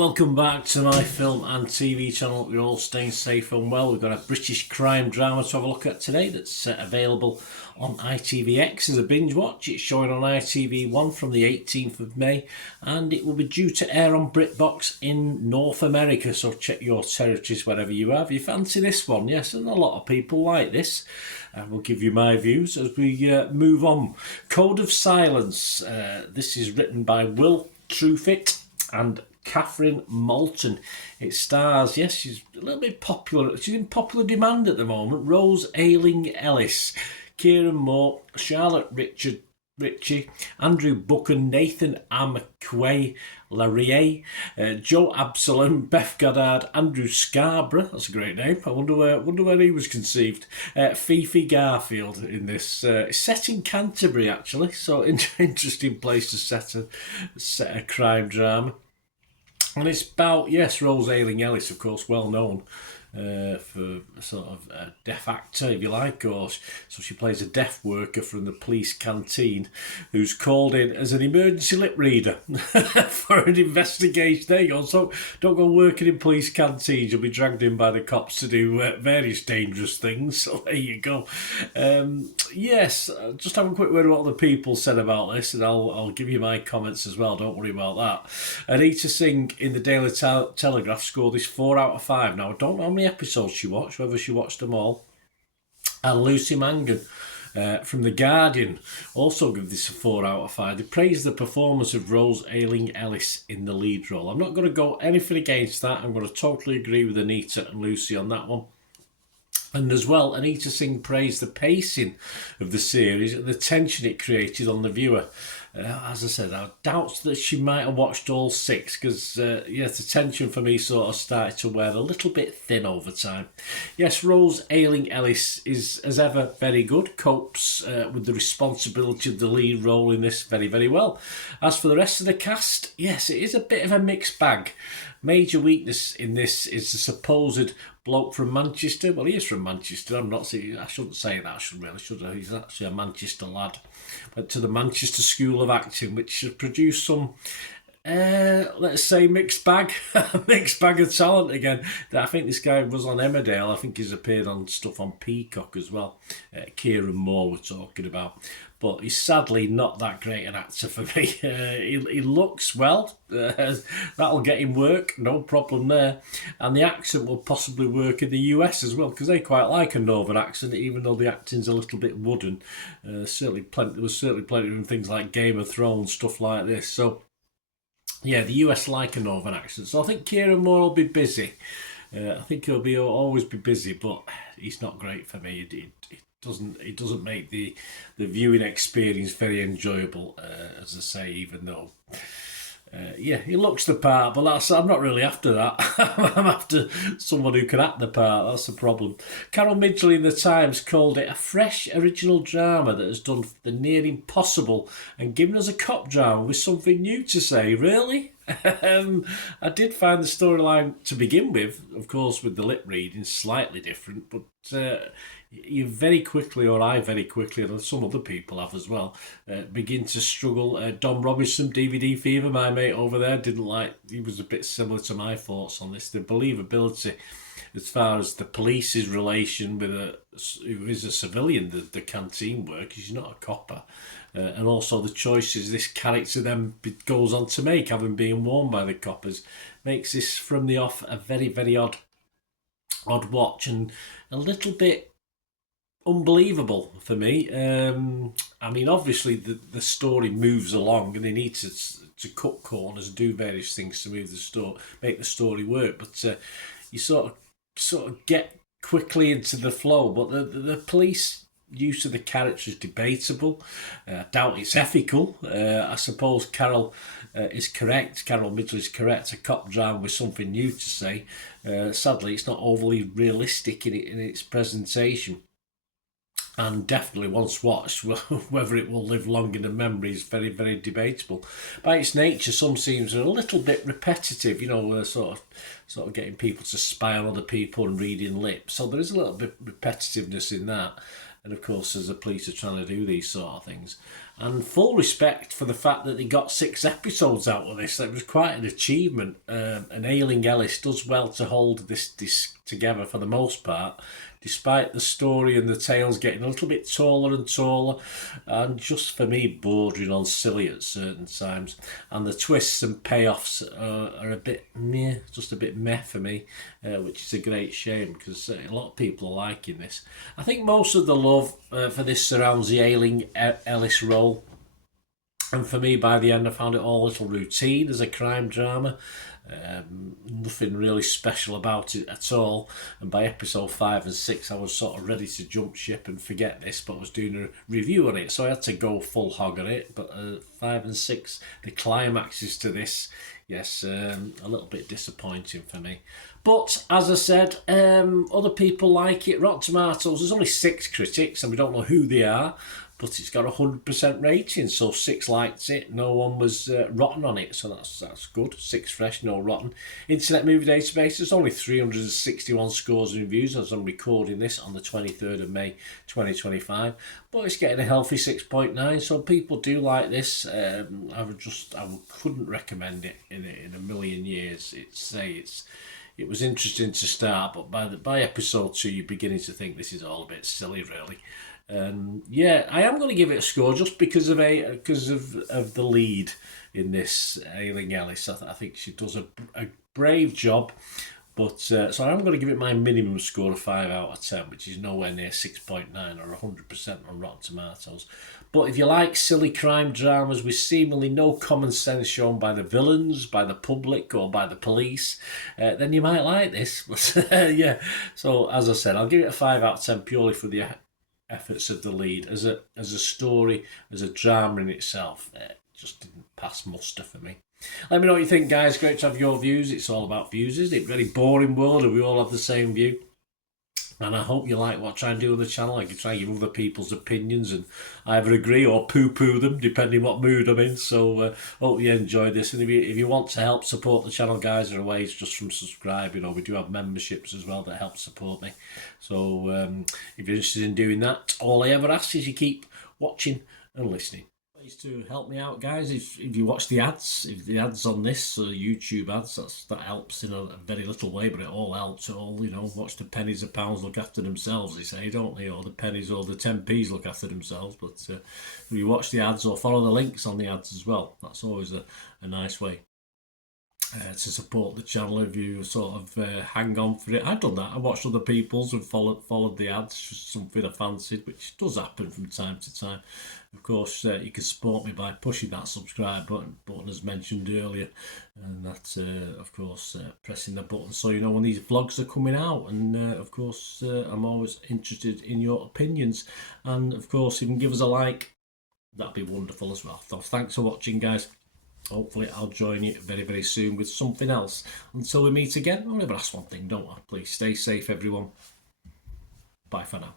welcome back to my film and TV channel. You're all staying safe and well. We've got a British crime drama to have a look at today that's available on ITVX as a binge watch. It's showing on ITV1 from the 18th of May and it will be due to air on BritBox in North America, so check your territories wherever you are. If you fancy this one, yes, and a lot of people like this. We'll give you my views as we move on. Code of Silence. This is written by Will Truefitt and Catherine Moulton. It stars, yes, she's a little bit popular. She's in popular demand at the moment. Rose Ayling-Ellis, Kieran Moore, Charlotte Ritchie, Andrew Buchan, Nathan Amquay, Larie, Joe Absalom, Beth Goddard, Andrew Scarborough. That's a great name. I wonder where he was conceived. Fifi Garfield in this. It's set in Canterbury actually, so interesting place to set a crime drama. And it's about, yes, Rose Ayling-Ellis, of course, well known for a sort of a deaf actor, if you like, or so she plays a deaf worker from the police canteen who's called in as an emergency lip reader for an investigation. There you go. So don't go working in police canteens. You'll be dragged in by the cops to do various dangerous things. So there you go. Yes, just have a quick word about what the people said about this, and I'll give you my comments as well. Don't worry about that. Anita Singh in the Daily Telegraph scored this 4 out of 5. Now, I don't know how many episodes she watched, whether she watched them all. And Lucy Mangan from The Guardian also give this a 4 out of 5. They praised the performance of Rose Ayling-Ellis in the lead role. I'm not going to go anything against that. I'm going to totally agree with Anita and Lucy on that one. And as well, Anita Singh praised the pacing of the series and the tension it created on the viewer. As I said, I doubt that she might have watched all 6 because, yes, the tension for me sort of started to wear a little bit thin over time. Yes, Rose Ayling-Ellis is, as ever, very good, copes with the responsibility of the lead role in this very, very well. As for the rest of the cast, yes, it is a bit of a mixed bag. Major weakness in this is the supposed bloke from Manchester. Well, he is from Manchester. I shouldn't say that, should I? He's actually a Manchester lad. Went to the Manchester School of Acting, which has produced some, let's say, mixed bag of talent again. I think this guy was on Emmerdale. I think he's appeared on stuff on Peacock as well. Kieran Moore we're talking about. But he's sadly not that great an actor for me. He looks well. That'll get him work, no problem there. And the accent will possibly work in the US as well, because they quite like a northern accent, even though the acting's a little bit wooden. There was certainly plenty of things like Game of Thrones, stuff like this. So, yeah, the US like a northern accent. So I think Kieran Moore will be busy. I think he'll always be busy, but he's not great for me. It doesn't make the viewing experience very enjoyable, as I say, even though he looks the part, but I'm not really after that. I'm after someone who can act the part. That's the problem. Carol Midgley in the Times called it a fresh original drama that has done the near impossible and given us a cop drama with something new to say. Really? I did find the storyline to begin with, of course, with the lip reading slightly different, but you very quickly, or I very quickly, and some other people have as well, begin to struggle. Dom Robinson, DVD Fever, my mate over there, he was a bit similar to my thoughts on this. The believability as far as the police's relation with who is a civilian, the canteen worker, he's not a copper. And also the choices this character then goes on to make, having been warned by the coppers, makes this from the off a very, very odd watch and a little bit unbelievable for me. I mean, obviously the story moves along and they need to cut corners and do various things to move the story, make the story work. But you sort of get quickly into the flow. But the police use of the character is debatable. I doubt it's ethical. I suppose Carol is correct. Carol Midgley is correct. A cop drama with something new to say. Sadly, it's not overly realistic in its presentation. And definitely, once watched, whether it will live long in the memory is very, very debatable. By its nature, some scenes are a little bit repetitive, sort of getting people to spy on other people and reading lips. So there is a little bit repetitiveness in that. And of course, as the police are trying to do these sort of things. And full respect for the fact that they got 6 episodes out of this. It was quite an achievement. And Ayling-Ellis does well to hold this together for the most part, despite the story and the tales getting a little bit taller and taller, and just for me bordering on silly at certain times. And the twists and payoffs are a bit meh, just a bit meh for me, which is a great shame because a lot of people are liking this. I think most of the love for this surrounds the Ayling-Ellis role. And for me, by the end, I found it all a little routine as a crime drama. Nothing really special about it at all. And by episode 5 and 6, I was sort of ready to jump ship and forget this, but I was doing a review on it, so I had to go full hog on it. But 5 and 6, the climaxes to this, yes, a little bit disappointing for me. But as I said, other people like it. Rotten Tomatoes, there's only 6 critics, and we don't know who they are. But it's got a 100% rating, so 6 liked it. No one was rotten on it, so that's good. 6 fresh, no rotten. Internet Movie Database, there's only 361 scores and reviews as I'm recording this on the 23rd of May 2025. But it's getting a healthy 6.9, so people do like this. I couldn't recommend it in a million years. It was interesting to start, but by episode 2, you're beginning to think this is all a bit silly, really. Yeah, I am going to give it a score just because of the lead in this, Ayling-Ellis. I think she does a brave job, but so I'm going to give it my minimum score of 5 out of 10, which is nowhere near 6.9 or 100% on Rotten Tomatoes. But if you like silly crime dramas with seemingly no common sense shown by the villains, by the public, or by the police, then you might like this. But yeah, so as I said, I'll give it a 5 out of 10 purely for the efforts of the lead. As a story, as a drama in itself, it just didn't pass muster for me. Let me know what you think, guys. Great to have your views. It's all about views, isn't it? Very boring world, and we all have the same view. And I hope you like what I try and do on the channel. I can try and give other people's opinions and either agree or poo-poo them, depending what mood I'm in. So hope you enjoyed this. And if you want to help support the channel, guys, there are ways just from subscribing, or we do have memberships as well that help support me. So if you're interested in doing that, all I ever ask is you keep watching and listening. Ways to help me out, guys, if you watch the ads, if the ads on this YouTube ads, that helps in a very little way, but it all helps. It all, watch the pennies, the pounds look after themselves, they say, don't they? Or the pennies or the 10p's look after themselves. But if you watch the ads or follow the links on the ads as well, that's always a nice way to support the channel. If you sort of hang on for it, I've done that. I watched other people's and followed the ads, just something I fancied, which does happen from time to time. Of course, you can support me by pushing that subscribe button as mentioned earlier, and that's of course pressing the button so you know when these vlogs are coming out. And of course, I'm always interested in your opinions, and of course, if you can give us a like, that'd be wonderful as well. So thanks for watching, guys. Hopefully I'll join you very, very soon with something else. Until we meet again, I'll never ask one thing, don't I? Please stay safe, everyone. Bye for now.